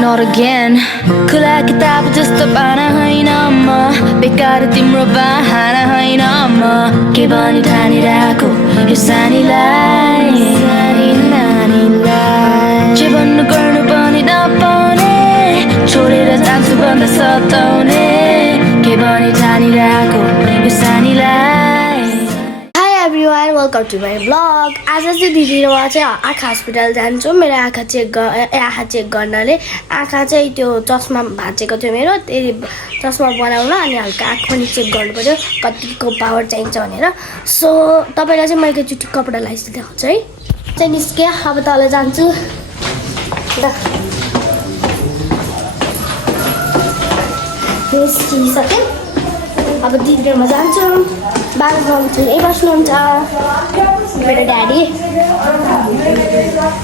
Not again. खुला किताब जस्तो पाना होइन म बेकार तिम्रो बहाना होइन म के भनी ठानिरहेको यो सानीलाई सानी नानीलाई जे भन्नु गर्नु पनि नपाउने छोडेर जान्छु भन्दा सताउने के भनी ठानिरहेको यो सानीलाई everyone, welcome to my vlog. आज चाहिँ दिदी र म चाहिँ आँखा हस्पिटल जान्छौँ मेरो आँखा चेक गर्नले आँखा चाहिँ त्यो चस्मा भाँचेको थियो मेरो त्यही चस्मा बनाउन अनि हल्का आँखा पनि चेक गर्नु पर्यो कतिको पावर चाहिन्छ भनेर सो तपाईलाई चाहिँ म एकैचोटि कपडा लगाइदिएर देखाउँछु है चाहिँ निस्के अब तल जान्छु निस्किसकेँ अब दिदी र म जान्छौँ बाबा चाहिँ यही बस्नुहुन्छ मेरो ड्याडी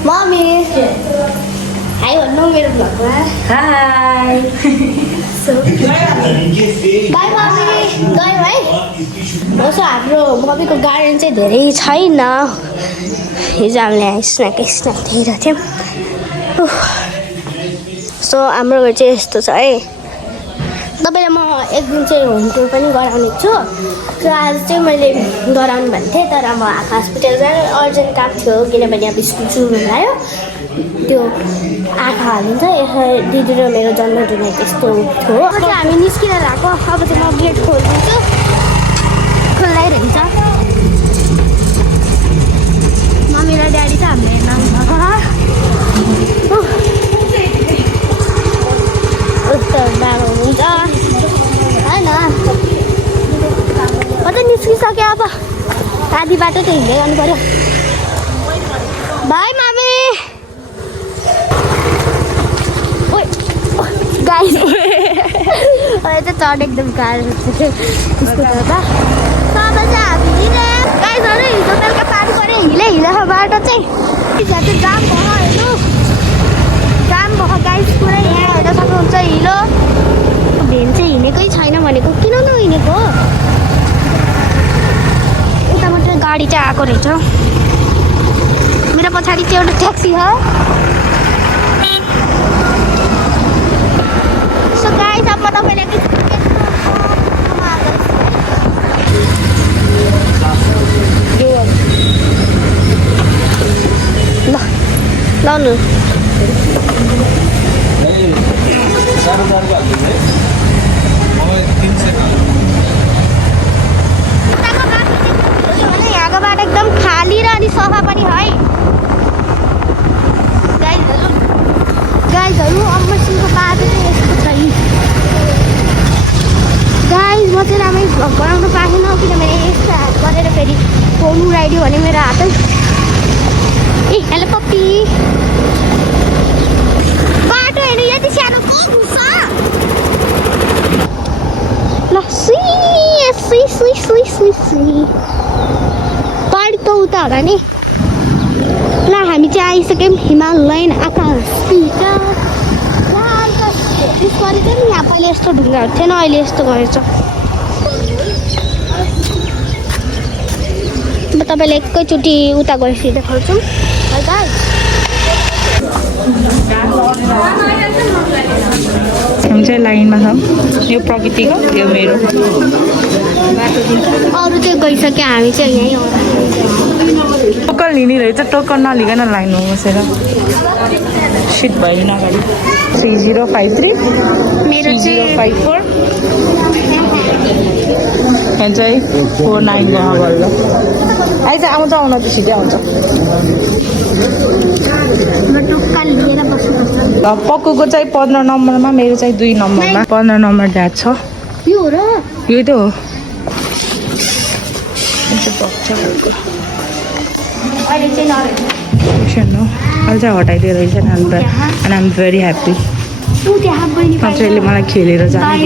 मम्मी हाई भन्नु मेरो भ्लगमा हाई बाई मम्मी गयौँ है होस् हाम्रो मम्मीको गार्डन चाहिँ धेरै छैन हिजो हामीले स्न्याक दिएर थियौँ सो हाम्रो घर चाहिँ यस्तो छ है तपाईलाई म एक दिन चाहिँ होम टुर पनि गराउने छु र आज चाहिँ मैले गराउनु भनेको थिएँ तर म आँखा हस्पिटल जानु अर्जेन्ट काम थियो किनभने अब स्कुल सुरु भयो त्यो आँखा हालिन्छ यसरी दिदी र मेरो जन्मदिन त्यस्तो थियो अब चाहिँ हामी निस्किएर आएको अब चाहिँ म गेट खोलिदिन्छु खुल्दै रहन्छ मम्मी र ड्याडी चाहिँ हाम्रो हेर्न कस्तो डाँडो हुन्छ होइन म त निस्किसक्यो अब आधी बाटो चाहिँ हिँड्दै गर्नु पर्यो भाइ मामी गाई चाहिँ चढ एकदम गाह्रो त्यसको त सब चाहिँ हामीले गाईहरू हिजो बेलुका पानी पऱ्यो हिँडेको बाटो चाहिँ चाहिँ जाम भयो हेर्नु जाम भयो गाइस पुरै यहाँ हेर्न सक्नुहुन्छ हिलो भेन चाहिँ हिँडेकै छैन भनेको किन नहिँडेको यता मात्रै गाडी चाहिँ आएको रहेछ मेरो पछाडि चाहिँ एउटा ट्याक्सी हो सो गाइस अब म तपाईँलाई ल ल यहाँको बाटो एकदम खाली र अनि सफा पनि है गाइजहरू अम्बरसिङको बाटो चाहिँ यस्तो छ गाइज म चाहिँ राम्रै भ्लग बनाउनु पाएन किनभने यस्तो हात गरेर फेरि फोन उडाइदियो भने मेरो हातै ए हेलो पप्पी बाटो हेर्नु यति सानो ल सुई पारी त उता होला नि ल हामी चाहिँ आइसक्यौँ हिमालयन आँखा हस्पिटल गरेको नि यहाँ पहिला यस्तो ढुङ्गाहरू थिएन अहिले यस्तो गरेछ म तपाईँलाई एकैचोटि उता गएपछि देखाउँछु हम चाहिँ लाइनमा छौँ यो प्रकृतिको यो मेरो अरू चाहिँ गइसक्यो हामी चाहिँ यहीँ टोकन लिने रहेछ टोकन नलिकन लाइनमा बसेर सिट भयो अगाडि 3053 मेरो चाहिँ 054 यहाँ चाहिँ 49 वहाँ बल्ल आइज आउँछ आउन त छिटै आउँछ पक्कुको चाहिँ 15 नम्बरमा मेरो चाहिँ 2 नम्बरमा 15 नम्बर ड्याड छ यो हो र यही त हो अहिले चाहिँ अहिले चाहिँ हटाइदिएर रहेछ and I am very happy मान्छेले मलाई खेलेर जानु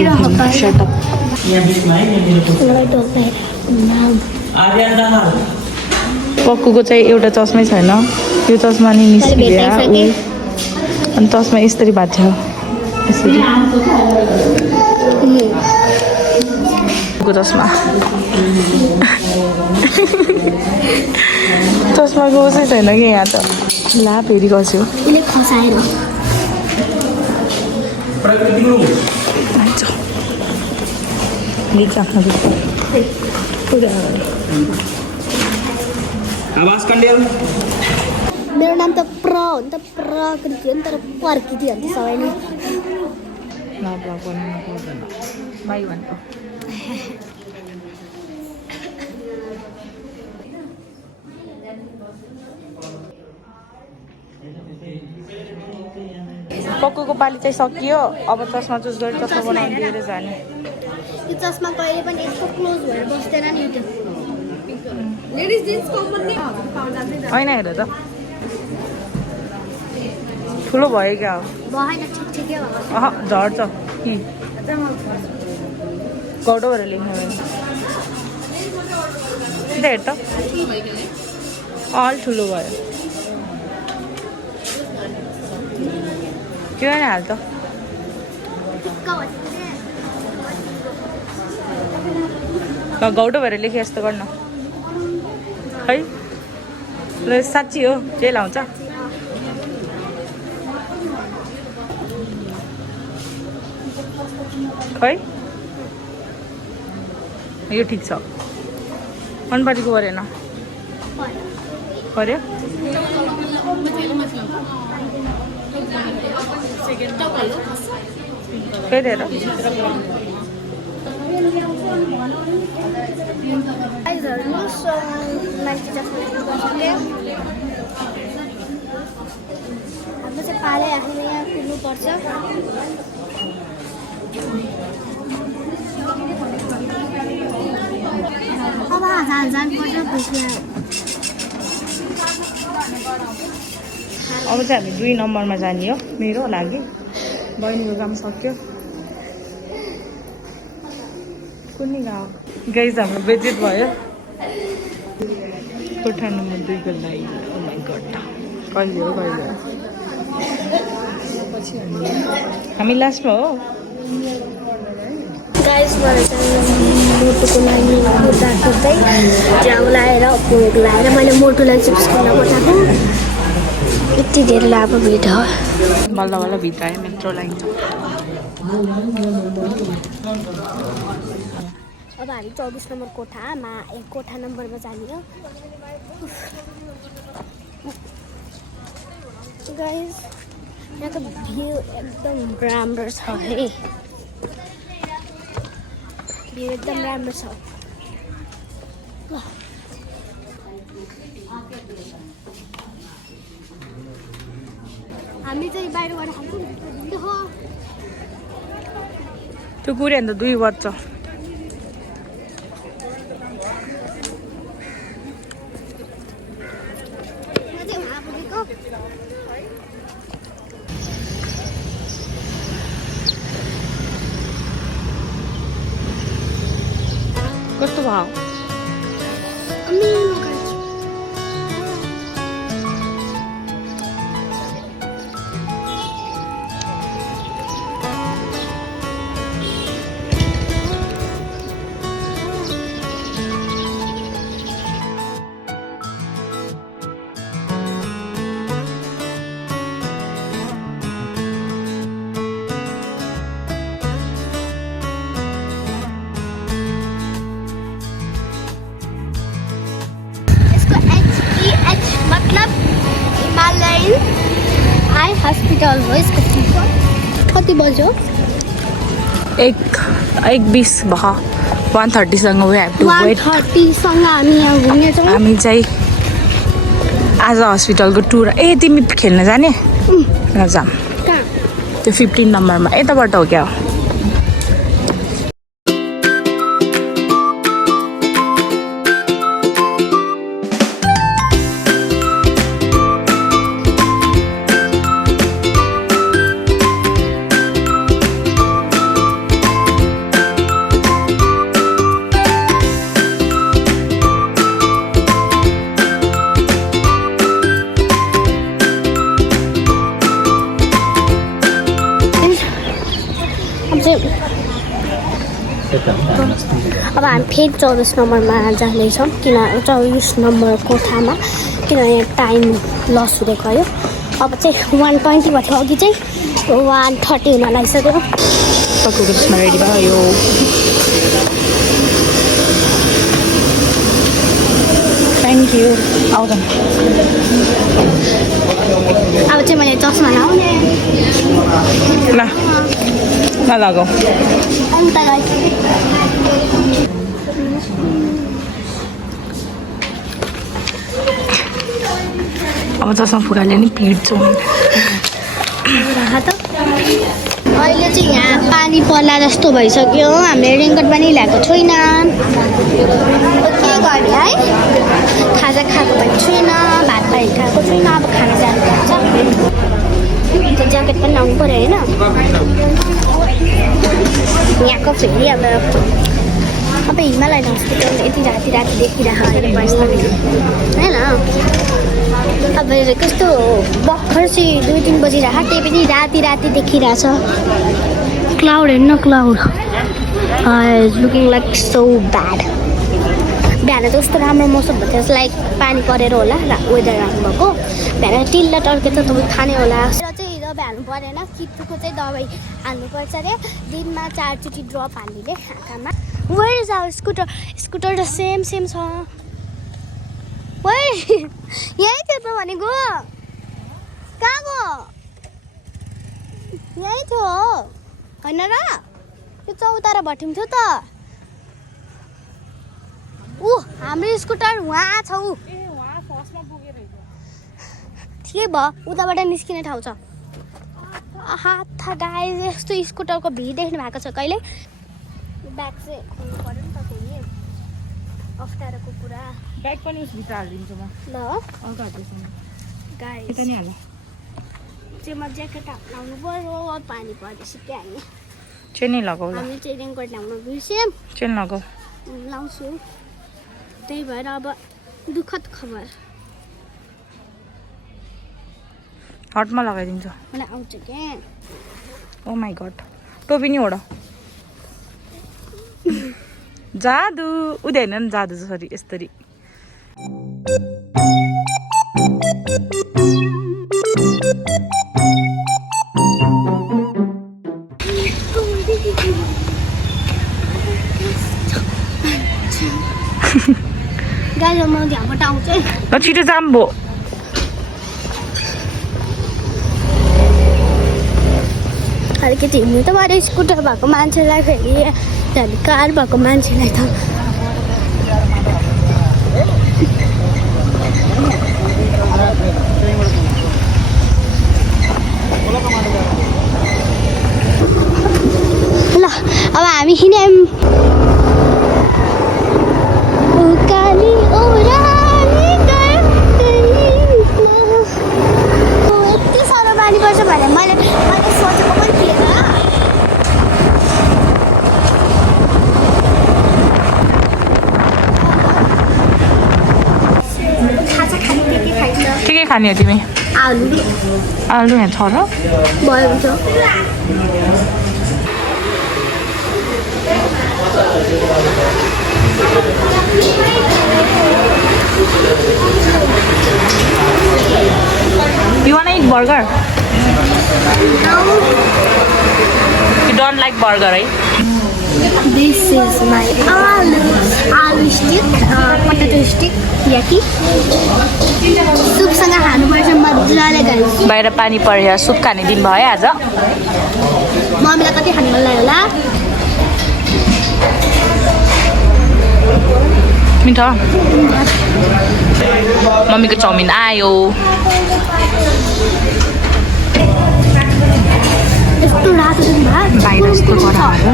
पक्कुको चाहिँ एउटा चस्मै छैन यो चस्मा नि निस्किएर अनि चस्मा यसरी भएको छ यसरी चस्मा चस्माको उसै छैन कि यहाँ त ला फेरि गर्छु यसले खसाएर मेरो नाम त प्र हो नि त प्रकृति हो नि तर प्रकृति हो नि त सबैले पक्कुको पाली चाहिँ सकियो अब चस्मा चुज गरेर चस्मा बनाउनु दिएर जाने यो चस्मा कहिले पनि यस्तो क्लोज भएर बस्दैन नि यो होइन हेर त ठुलो भयो क्या हो भएन ठिक ठिकै हो अह झर्छ कि गौडो भएर लेख्नु भयो सिधा हेर त अल ठुलो भयो त्यो नै हाल त ल गौडो भएर लेखेँ यस्तो गर्न है ल साँच्ची हो जेल आउँछ खै यो ठिक छ मनपरेको परेन पर्यो त्यही हेर हाम्रो चाहिँ पालै आफूले यहाँ कुद्नुपर्छ अब जानुपर्छ अब चाहिँ हामी 2 नम्बरमा जाने हो मेरो लागि बहिनीको काम सक्यो कुनै गाउँ गाइस हाम्रो बेजित भयो कोठा नम्बर 2 को लागि ओ माइ गॉड कहिले हो हामी लास्टमा हो गाइस मलाई चाहिँ मोटोको लागि कुर्ता कुर्दै जाम लाएर भोग लाएर मैले मोटोलाई चिप्स किन्न पठाएको यति धेरै लाभ भिड हो बल्ल बल्ल भित्र आयो मेट्रो लाइन अब हामी 24 नम्बर कोठामा कोठा नम्बरमा जाने हो गाइस यहाँको भ्यू एकदम राम्रो छ है भ्यू एकदम राम्रो छ हामी चाहिँ बाहिर गएर खान्छौँ त्यो कुऱ्यो भने त 2 बज्छ कस्तो भयो आई हस्पिटल हो यसको कति बज्यो 1:20 भयो 1:30 सँग वी हैव टु वेट 1:30 सँग हामी यहाँ घुम्ने छौँ हामी चाहिँ आज हस्पिटलको टुर ए तिमी खेल्न जाने जाम कहाँ त्यो 15 नम्बरमा यताबाट हो क्या अब हामी फेरि 14 नम्बरमा जाँदैछौँ किन 24 नम्बर कोठामा किनभने टाइम लस हुँदै गयो अब चाहिँ 1:20 भयो अघि चाहिँ 1:30 हुन लागिसक्यो सबको त्यसमा रेडी भयो थ्याङ्क यू आउँदा अब चाहिँ मैले चस्मा लाउने ल नलगाऊ अन्त अब चस्मा फुकाले नि पिट्छौँ अहिले चाहिँ यहाँ पानी पर्ला जस्तो भइसक्यो हामीले रेनकोट पनि ल्याएको छैन के गर्ने है खाजा खाएको पनि छैन भात पानी खाएको छैन अब खाना जानुपर्छ त्यो ज्याकेट पनि लाउनु पऱ्यो होइन यहाँको फेरि अब हिमालयन हस्पिटल यति राति देखिरहेको अहिले पनि होइन अब कस्तो भर्खर चाहिँ 2-3 बजिरहेको त्यही पनि राति देखिरहेछ क्लाउड हेर्नु cloud looking like so bad बिहान चाहिँ कस्तो राम्रो मौसम भयो लाइक पानी परेर होला वेदर राम्रो भएको बिहान टिल्ला टर्के त तपाईँ खाने होला र चाहिँ दबाई हाल्नु परेन किट्टुको चाहिँ दबाई हाल्नुपर्छ अरे दिनमा 4 चोटि ड्रप हालिदिने आँखामा वेयर इज आवर स्कुटर त सेम छ यही थियो त भनेको कहाँ गयो यही थियो होइन र त्यो चौतारा भट्टिम थियो त हाम्रो स्कुटर वहाँ छ ठिकै भयो उताबाट निस्किने ठाउँ छ हात गाई यस्तो स्कुटरको भिड देख्नु भएको छ कहिले ब्याग चाहिँ खोल्नु पऱ्यो नि त फेरि अप्ठ्यारोको कुरा ब्याग पनि उसभित्र हालिदिन्छु म ल अर्को हाल्दैछु गाई यता नि हाल चाहिँ म ज्याकेट लाउनु पऱ्यो पानी परेपछि हाल्ने चेन नै लगाऊ ल हामी चाहिँ रेनकोट ल्याउनु बिर्स्यौँ चेन लगाऊ लाउँछु त्यही भएर अब दुःखद खबर हटमा लगाइदिन्छु मलाई आउँछ क्या ओ माई गड टोपी नि ओढ जादु उदैन नि जादु जसरी यसरी गाडी म त्यहाँबाट आउँछ ल छिटो जाम भो अलिकति हिँड्नु त मारे स्कुटर भएको मान्छेलाई फेरि त्यहाँदेखि कार भएको मान्छेलाई त ल अब हामी हिँड्यौँ यति साह्रो पानी पर्छ भने मैले सोचेको पनि थिएन खाजा खाने के खाइन्छ के खाने हो तिमी आलु आलु यहाँ छ र भयो हुन्छ You wanna eat burger? You don't like burger, right? This is my aloo stick, potato stick, yaki. सुपसँग खानुपर्छ मजाले गाइस बाहिर पानी परेर सुप खाने दिन भयो आज मम्मीलाई कति खानु मन लाग्यो होला मिठो मम्मीको चाउमिन आयो यस्तो रातो दिन भात बाहिर यस्तो गराहरू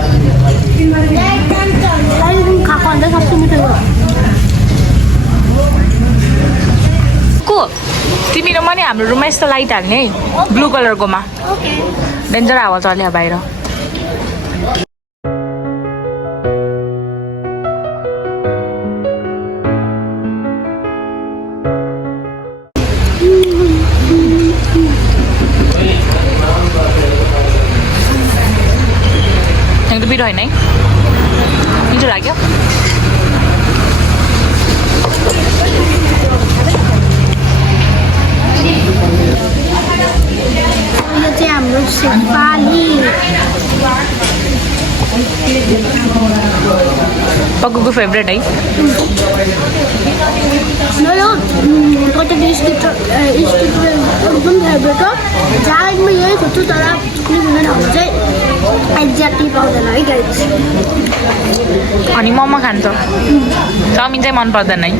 खाएको अन्त सबसे मिठो हो को तिमी र मैले हाम्रो रुममा यस्तो लाइट हाल्ने है ब्लू कलरकोमा डेन्जर हावा चल्यो बाहिर एकदम पिरो होइन है मिठो लाग्यो पक्कुको फेभरेट है मेरो कति स्कुटर एकदम फेभरेट हो जहाँ म यही खोज्छु तर हुँदैन चाहिँ एक्ज्याक्टली पाउँदैन है गाइस अनि मोमो खान्छ चाउमिन चाहिँ मन पर्दैन है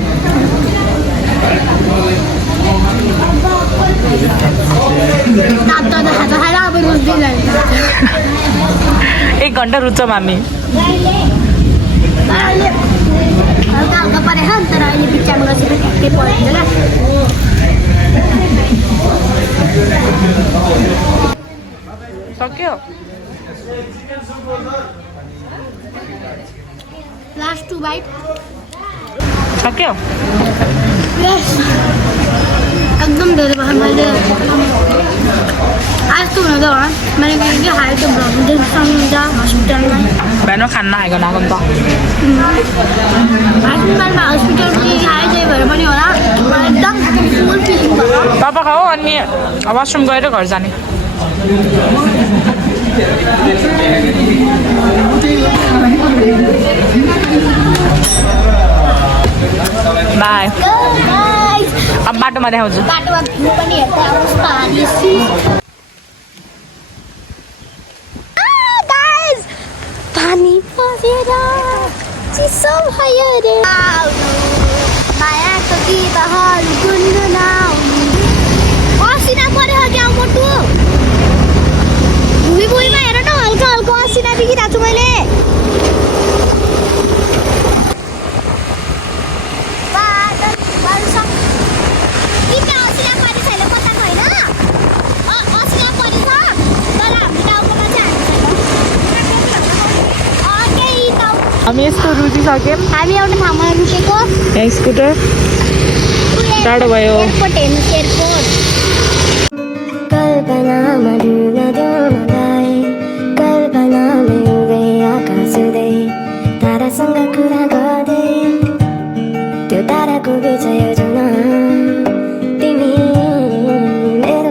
तातो खाजा खाएर अब रुच्दैन 1 घन्टा रुच्छौँ हामी अहिले हल्का हल्का परेछ नि तर अहिले बिचमा बसेर ठ्याक्कै परेको सक्यो लास्ट 2 बाइट सक्यो एकदम धेरै भयो मैले आज त हुन त मैले के खाएको थियो भ्लग देख्नुहुन्छ हस्पिटलमा बिहान खान्न खाएको नआएको नि त हस्पिटलमा के खाएँ त्यही भएर पनि होला एकदम फुल फिलिङ भयो पापा खाऊ अनि वासरुम गएर घर जाने बाई अब बाटोमा देखाउँछु बाटोमा भ्यू पनि हेर्दै आउनुहोस् पानी पानी परेर चिसो भयो रे मायाको गीतहरू गुनगुनाउनु असिना परेछ क्या मोटु भुइँ भुइँमा हेर न हल्का हल्का असिना देखिरहेको छु मैले हामी यस्तो रुचिसक्यौँ हामी एउटा ठाउँमा रुकेको यहाँ स्कुटर टाढो भयो एयरपोर्ट हेर्नु एयरपोर्ट कल्पनामा डुब्न देउनलाई कल्पनामा उडे आकाश उडे तारासँग कुरा गर्दै त्यो ताराको बिच योजना तिमी मेरो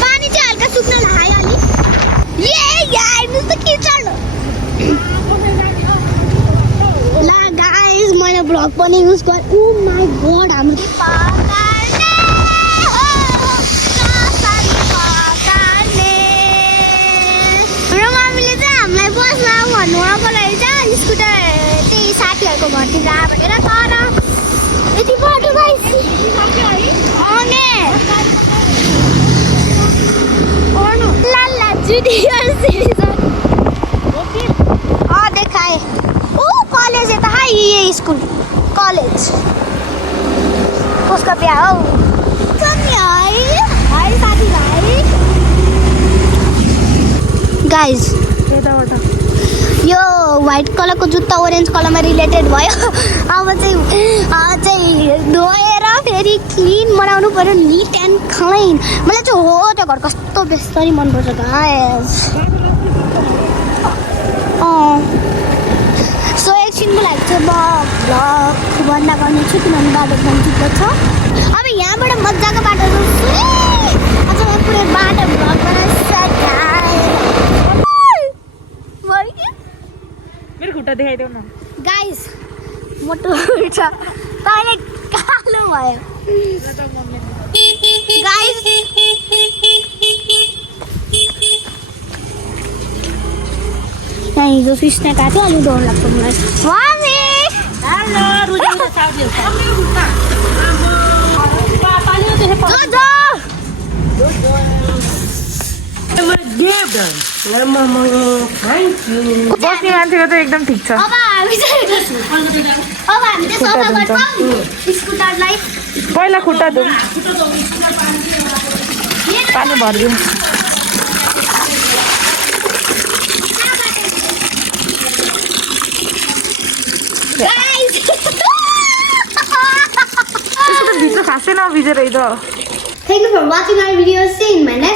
पानी चाहिँ हल्का सुक्न लाग्यो अलि ला गाइस मैले भ्लग पनि युज गरेँ ओ माई गॉड हाम्रो हाम्रो मम्मीले चाहिँ हामीलाई बस्न भन्नुभएको रहेछ स्कुटर त्यही साथीहरूको घरतिर भनेर तर यति बाटो गाइस लाला जुनियर सिटीजन देखाए ओ कॉलेज है हाई ये स्कूल कॉलेज उसका बिहा हो हाई साथी भाइ गाइज यो व्हाइट कलरको जुत्ता ओरेन्ज कलरमा रिलेटेड भयो अब चाहिँ धोएर फेरि क्लिन बनाउनु पर्यो निट एन्ड क्लिन मलाई चाहिँ हो त्यो घर कस्तो बेस्तरी मनपर्छ गाइस सो एकछिनको लागि चाहिँ म भ्लग बन्द गर्नेछु किनभने बाटो एकदम चिप्लो छ अब यहाँबाट मजाको बाटो अझ म पुरै बाटो भ्लग मेरो खुट्टा देखाइदेऊ न गाइस मोटो छ तैँले कालो भयो गाइस यहाँ हिजो सुस्ने गएको थियो अलिक डर लाग्छ मलाई बस्ने मान्छेको त एकदम ठिक छ अब हामी चाहिँ सफा गर्छौँ स्कुटरलाई पहिला खुट्टा धुम पानी भरिदिउँ भित्र खासै नभिजेर त Thank you for watching our video. See you in my next